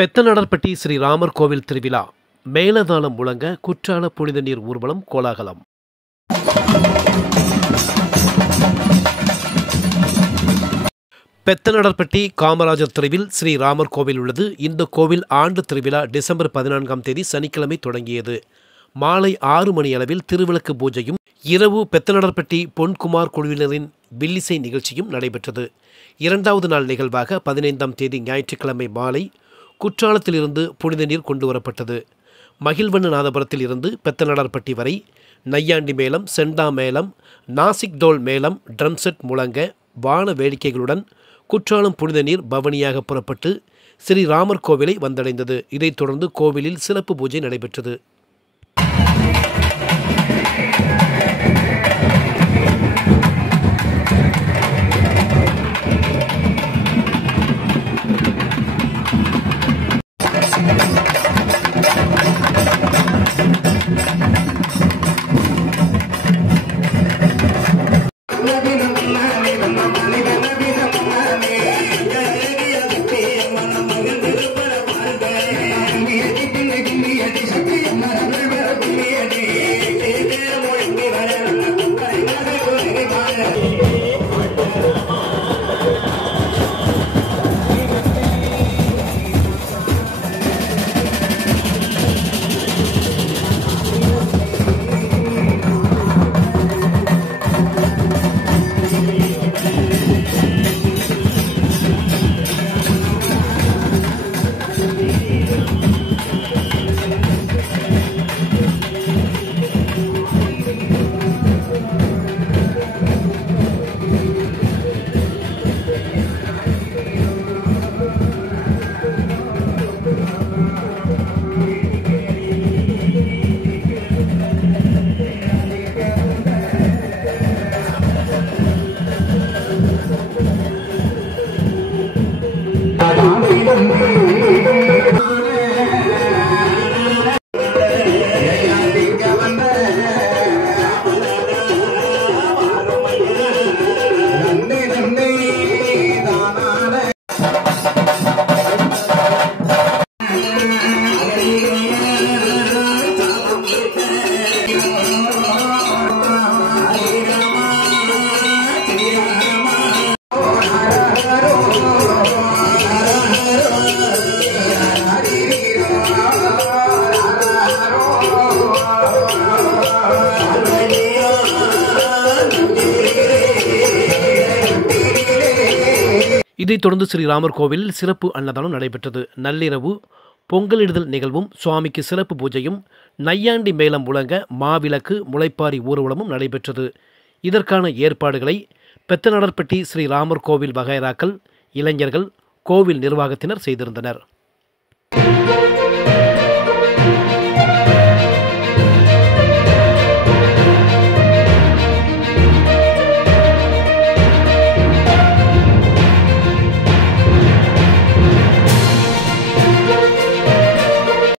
பெத்தநடர்பட்டி ஸ்ரீ ராமர் கோவில் திருவிழா மேலதாளம் முழங்க குற்றால புனித நீர் ஊர்வலம் கோலாகலம். பெத்தநடர்பட்டி காமராஜர் தெருவில் ஸ்ரீ ராமர் கோவில் உள்ளது. இந்த கோவில் ஆண்டு திருவிழா டிசம்பர் 14ஆம் தேதி சனிக்கிழமை தொடங்கியது. மாலை 6 மணி அளவில் திருவிளக்கு பூஜையும் இரவு பெத்தநடர்பட்டி பொன்குமார் குழுவினரின் வில்லிசை நிகழ்ச்சியும் நடைபெற்றது. 2வது நாள் நிகழ்வாக 15ஆம் தேதி ஞாயிற்றுக்கிழமை மாலை குற்றாலத்திலிருந்து புனித நீர் கொண்டு வரப்பட்டது. மகிழ்வண்ணநாதபுரத்தில் இருந்து பெத்தநடர்பட்டி வரை நையாண்டி மேளம், செண்டா மேளம், நாசிக் டோல் மேளம், ட்ரம் செட் முழங்க வான வேடிக்கைகளுடன் குற்றாலம் புனித நீர் பவனியாக புறப்பட்டு ஸ்ரீ ராமர் கோவிலை வந்தடைந்தது. இதைத் தொடர்ந்து கோவிலில் சிறப்பு பூஜை நடைபெற்றது. இதைத் தொடர்ந்து ஸ்ரீராமர் கோவிலில் சிறப்பு அன்னதானம் நடைபெற்றது. நள்ளிரவு பொங்கலிடுதல் நிகழ்வும் சுவாமிக்கு சிறப்பு பூஜையும் நையாண்டி மேளம் முழங்க மாவிளக்கு முளைப்பாரி ஊர்வலமும் நடைபெற்றது. இதற்கான ஏற்பாடுகளை பெத்தநடர்பட்டி ஸ்ரீராமர் கோவில் வகைராக்கள், இளைஞர்கள், கோவில் நிர்வாகத்தினர் செய்திருந்தனர்.